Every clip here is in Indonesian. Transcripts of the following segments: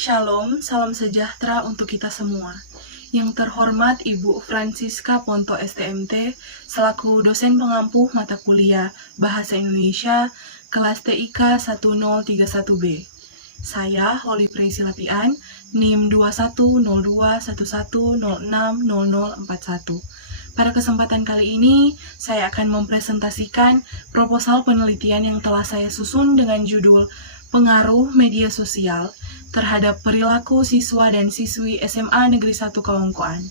Shalom, salam sejahtera untuk kita semua. Yang terhormat Ibu Francisca Ponto STMT, selaku dosen pengampu mata kuliah Bahasa Indonesia, kelas TIK 1031B. Saya, Holy Priscilla Pian, NIM 210211060041. Pada kesempatan kali ini, saya akan mempresentasikan proposal penelitian yang telah saya susun dengan judul Pengaruh Media Sosial terhadap perilaku siswa dan siswi SMA Negeri 1 Kawangkoan.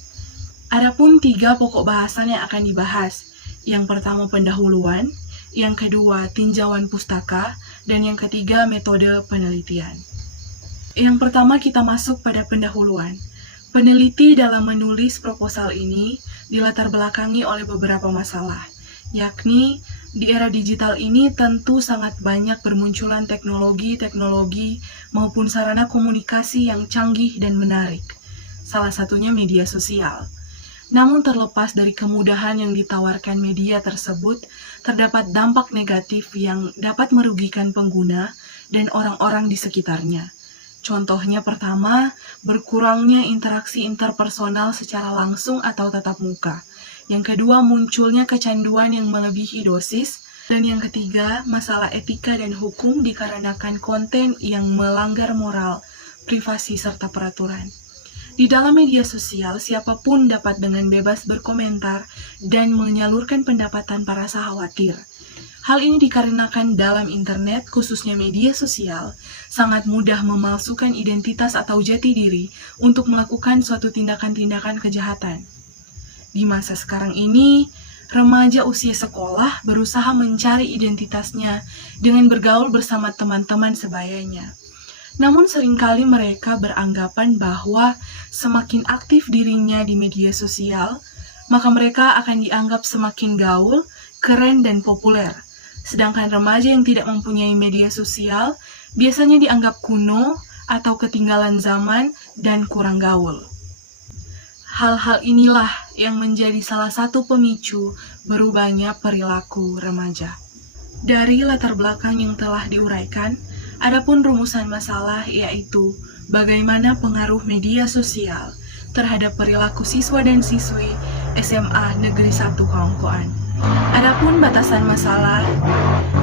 Adapun 3 pokok bahasan yang akan dibahas. Yang pertama pendahuluan, yang kedua tinjauan pustaka, dan yang ketiga metode penelitian. Yang pertama kita masuk pada pendahuluan. Peneliti dalam menulis proposal ini dilatar belakangi oleh beberapa masalah, yakni di era digital ini tentu sangat banyak bermunculan teknologi maupun sarana komunikasi yang canggih dan menarik. Salah satunya media sosial. Namun terlepas dari kemudahan yang ditawarkan media tersebut, terdapat dampak negatif yang dapat merugikan pengguna dan orang-orang di sekitarnya. Contohnya pertama, berkurangnya interaksi interpersonal secara langsung atau tatap muka. Yang kedua, munculnya kecanduan yang melebihi dosis. Dan yang ketiga, masalah etika dan hukum dikarenakan konten yang melanggar moral, privasi, serta peraturan. Di dalam media sosial, siapapun dapat dengan bebas berkomentar dan menyalurkan pendapat tanpa rasa khawatir. Hal ini dikarenakan dalam internet, khususnya media sosial, sangat mudah memalsukan identitas atau jati diri untuk melakukan suatu tindakan-tindakan kejahatan. Di masa sekarang ini, remaja usia sekolah berusaha mencari identitasnya dengan bergaul bersama teman-teman sebayanya. Namun seringkali mereka beranggapan bahwa semakin aktif dirinya di media sosial, maka mereka akan dianggap semakin gaul, keren, dan populer. Sedangkan remaja yang tidak mempunyai media sosial biasanya dianggap kuno atau ketinggalan zaman dan kurang gaul. Hal-hal inilah yang menjadi salah satu pemicu berubahnya perilaku remaja. Dari latar belakang yang telah diuraikan, adapun rumusan masalah yaitu bagaimana pengaruh media sosial terhadap perilaku siswa dan siswi SMA Negeri 1 Kawangkoan. Adapun batasan masalah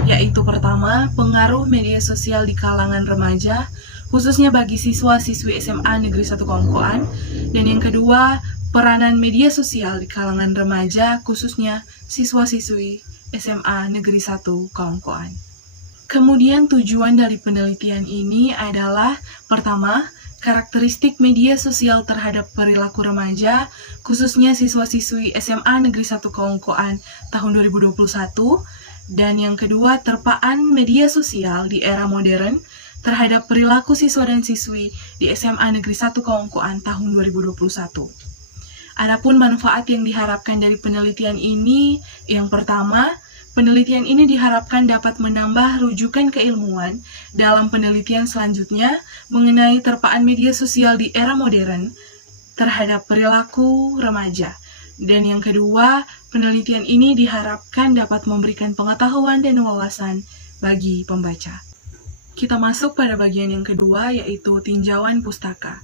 yaitu pertama, pengaruh media sosial di kalangan remaja, khususnya bagi siswa-siswi SMA Negeri 1 Kawangkoan, dan yang kedua, peranan media sosial di kalangan remaja, khususnya siswa-siswi SMA Negeri 1 Kawangkoan. Kemudian tujuan dari penelitian ini adalah, pertama, karakteristik media sosial terhadap perilaku remaja, khususnya siswa-siswi SMA Negeri 1 Kawangkoan tahun 2021, dan yang kedua, terpaan media sosial di era modern terhadap perilaku siswa dan siswi di SMA Negeri 1 Kawangkoan tahun 2021. Adapun manfaat yang diharapkan dari penelitian ini, yang pertama, penelitian ini diharapkan dapat menambah rujukan keilmuan dalam penelitian selanjutnya mengenai terpaan media sosial di era modern terhadap perilaku remaja. Dan yang kedua, penelitian ini diharapkan dapat memberikan pengetahuan dan wawasan bagi pembaca. Kita masuk pada bagian yang kedua, yaitu tinjauan pustaka.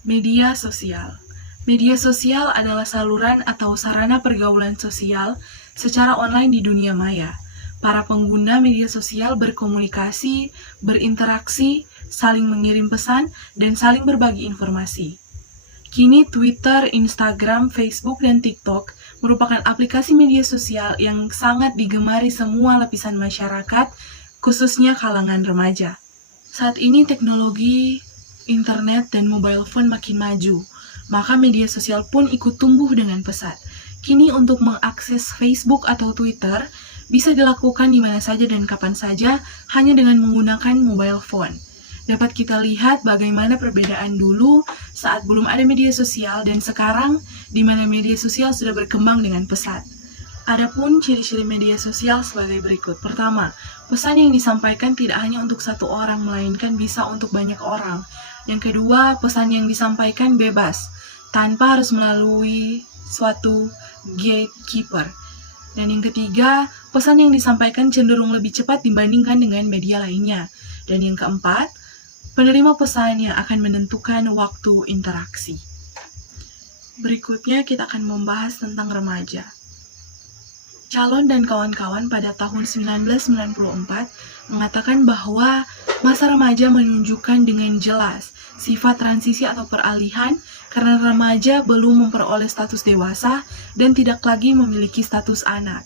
Media sosial. Media sosial adalah saluran atau sarana pergaulan sosial secara online di dunia maya. Para pengguna media sosial berkomunikasi, berinteraksi, saling mengirim pesan, dan saling berbagi informasi. Kini Twitter, Instagram, Facebook, dan TikTok merupakan aplikasi media sosial yang sangat digemari semua lapisan masyarakat, khususnya kalangan remaja. Saat ini teknologi internet dan mobile phone makin maju, maka media sosial pun ikut tumbuh dengan pesat. Kini untuk mengakses Facebook atau Twitter bisa dilakukan di mana saja dan kapan saja hanya dengan menggunakan mobile phone. Dapat kita lihat bagaimana perbedaan dulu saat belum ada media sosial dan sekarang di mana media sosial sudah berkembang dengan pesat. Adapun ciri-ciri media sosial sebagai berikut. Pertama, pesan yang disampaikan tidak hanya untuk satu orang, melainkan bisa untuk banyak orang. Yang kedua, pesan yang disampaikan bebas, tanpa harus melalui suatu gatekeeper. Dan yang ketiga, pesan yang disampaikan cenderung lebih cepat dibandingkan dengan media lainnya. Dan yang keempat, penerima pesan yang akan menentukan waktu interaksi. Berikutnya kita akan membahas tentang remaja. Calon dan kawan-kawan pada tahun 1994 mengatakan bahwa masa remaja menunjukkan dengan jelas sifat transisi atau peralihan karena remaja belum memperoleh status dewasa dan tidak lagi memiliki status anak.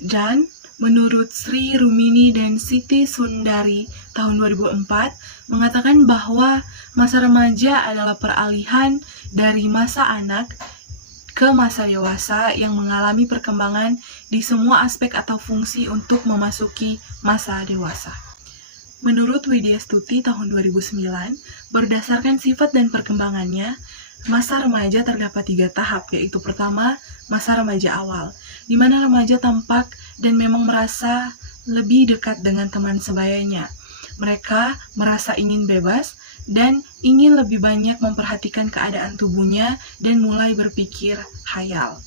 Dan menurut Sri Rumini dan Siti Sundari tahun 2004 mengatakan bahwa masa remaja adalah peralihan dari masa anak ke masa dewasa yang mengalami perkembangan di semua aspek atau fungsi untuk memasuki masa dewasa. Menurut Widya Stuti tahun 2009, berdasarkan sifat dan perkembangannya, masa remaja terdapat 3 tahap, yaitu pertama, masa remaja awal, di mana remaja tampak dan memang merasa lebih dekat dengan teman sebayanya. Mereka merasa ingin bebas dan ingin lebih banyak memperhatikan keadaan tubuhnya dan mulai berpikir khayal.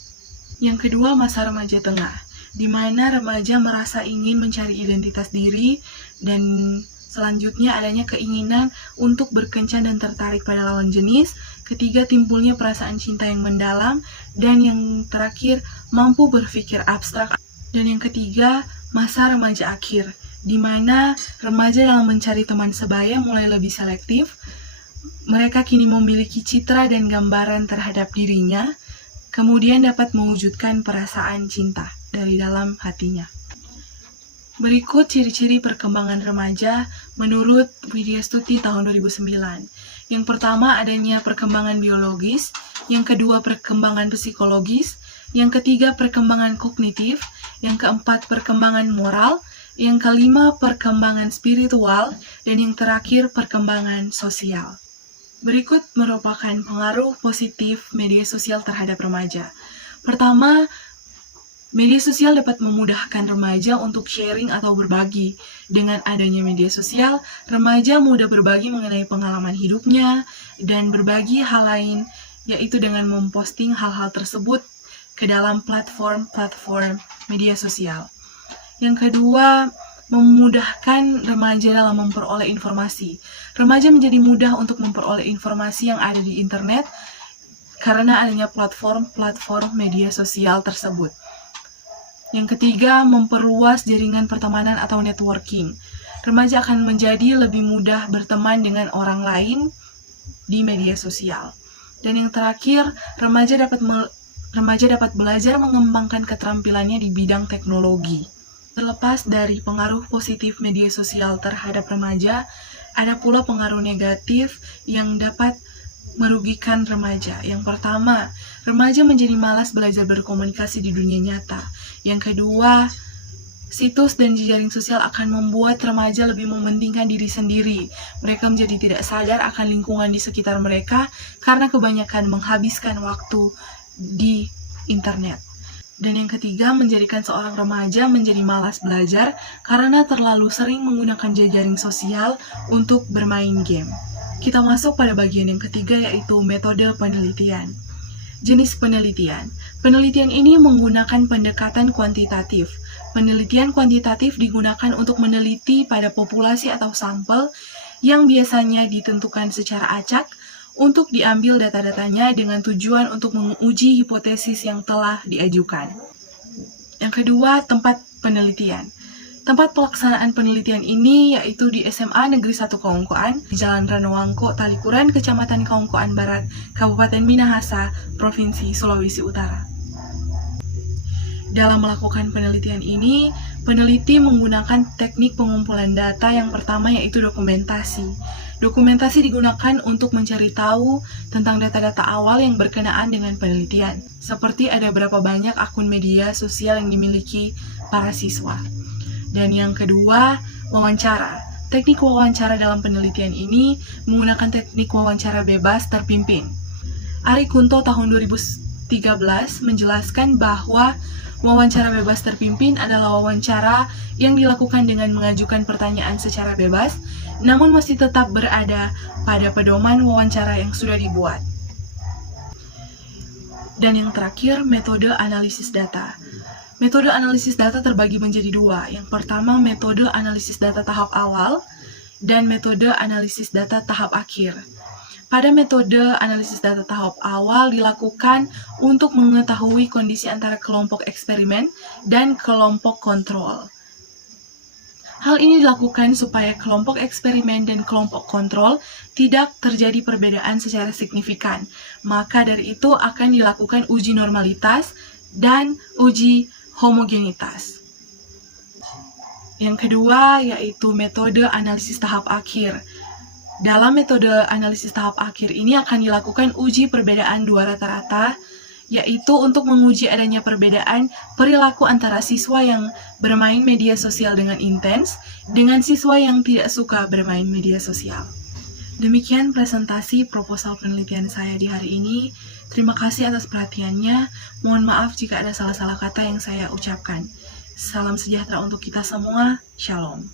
Yang kedua, masa remaja tengah, di mana remaja merasa ingin mencari identitas diri dan selanjutnya adanya keinginan untuk berkencan dan tertarik pada lawan jenis. Ketiga, timbulnya perasaan cinta yang mendalam. Dan yang terakhir, mampu berpikir abstrak. Dan yang ketiga, masa remaja akhir, di mana remaja dalam mencari teman sebaya mulai lebih selektif. Mereka kini memiliki citra dan gambaran terhadap dirinya, kemudian dapat mewujudkan perasaan cinta dari dalam hatinya. Berikut ciri-ciri perkembangan remaja menurut Widya Stuti tahun 2009. Yang pertama, adanya perkembangan biologis. Yang kedua, perkembangan psikologis. Yang ketiga, perkembangan kognitif. Yang keempat, perkembangan moral. Yang kelima, perkembangan spiritual. Dan yang terakhir, perkembangan sosial. Berikut merupakan pengaruh positif media sosial terhadap remaja. Pertama, media sosial dapat memudahkan remaja untuk sharing atau berbagi. Dengan adanya media sosial, remaja mudah berbagi mengenai pengalaman hidupnya dan berbagi hal lain, yaitu dengan memposting hal-hal tersebut ke dalam platform-platform media sosial. Yang kedua, memudahkan remaja dalam memperoleh informasi. Remaja menjadi mudah untuk memperoleh informasi yang ada di internet karena adanya platform-platform media sosial tersebut. Yang ketiga, memperluas jaringan pertemanan atau networking. Remaja akan menjadi lebih mudah berteman dengan orang lain di media sosial. Dan yang terakhir, remaja dapat belajar mengembangkan keterampilannya di bidang teknologi. Terlepas dari pengaruh positif media sosial terhadap remaja, ada pula pengaruh negatif yang dapat merugikan remaja. Yang pertama, remaja menjadi malas belajar berkomunikasi di dunia nyata. Yang kedua, situs dan jejaring sosial akan membuat remaja lebih mementingkan diri sendiri. Mereka menjadi tidak sadar akan lingkungan di sekitar mereka karena kebanyakan menghabiskan waktu di internet. Dan yang ketiga, menjadikan seorang remaja menjadi malas belajar karena terlalu sering menggunakan jejaring sosial untuk bermain game. Kita masuk pada bagian yang ketiga, yaitu metode penelitian. Jenis penelitian. Penelitian ini menggunakan pendekatan kuantitatif. Penelitian kuantitatif digunakan untuk meneliti pada populasi atau sampel yang biasanya ditentukan secara acak untuk diambil data-datanya dengan tujuan untuk menguji hipotesis yang telah diajukan. Yang kedua, tempat penelitian. Tempat pelaksanaan penelitian ini yaitu di SMA Negeri 1 Kaungkoan, di Jalan Ranowangko, Talikuran, Kecamatan Kaungkoan Barat, Kabupaten Minahasa, Provinsi Sulawesi Utara. Dalam melakukan penelitian ini, peneliti menggunakan teknik pengumpulan data yang pertama yaitu dokumentasi. Dokumentasi digunakan untuk mencari tahu tentang data-data awal yang berkenaan dengan penelitian, seperti ada berapa banyak akun media sosial yang dimiliki para siswa. Dan yang kedua, wawancara. Teknik wawancara dalam penelitian ini menggunakan teknik wawancara bebas terpimpin. Ari Kunto tahun 2013 menjelaskan bahwa wawancara bebas terpimpin adalah wawancara yang dilakukan dengan mengajukan pertanyaan secara bebas, namun masih tetap berada pada pedoman wawancara yang sudah dibuat. Dan yang terakhir, metode analisis data. Metode analisis data terbagi menjadi dua. Yang pertama, metode analisis data tahap awal, dan metode analisis data tahap akhir. Pada metode analisis data tahap awal dilakukan untuk mengetahui kondisi antara kelompok eksperimen dan kelompok kontrol. Hal ini dilakukan supaya kelompok eksperimen dan kelompok kontrol tidak terjadi perbedaan secara signifikan. Maka dari itu akan dilakukan uji normalitas dan uji homogenitas. Yang kedua yaitu metode analisis tahap akhir. Dalam metode analisis tahap akhir ini akan dilakukan uji perbedaan dua rata-rata, yaitu untuk menguji adanya perbedaan perilaku antara siswa yang bermain media sosial dengan intens dengan siswa yang tidak suka bermain media sosial. Demikian presentasi proposal penelitian saya di hari ini. Terima kasih atas perhatiannya. Mohon maaf jika ada salah-salah kata yang saya ucapkan. Salam sejahtera untuk kita semua. Shalom.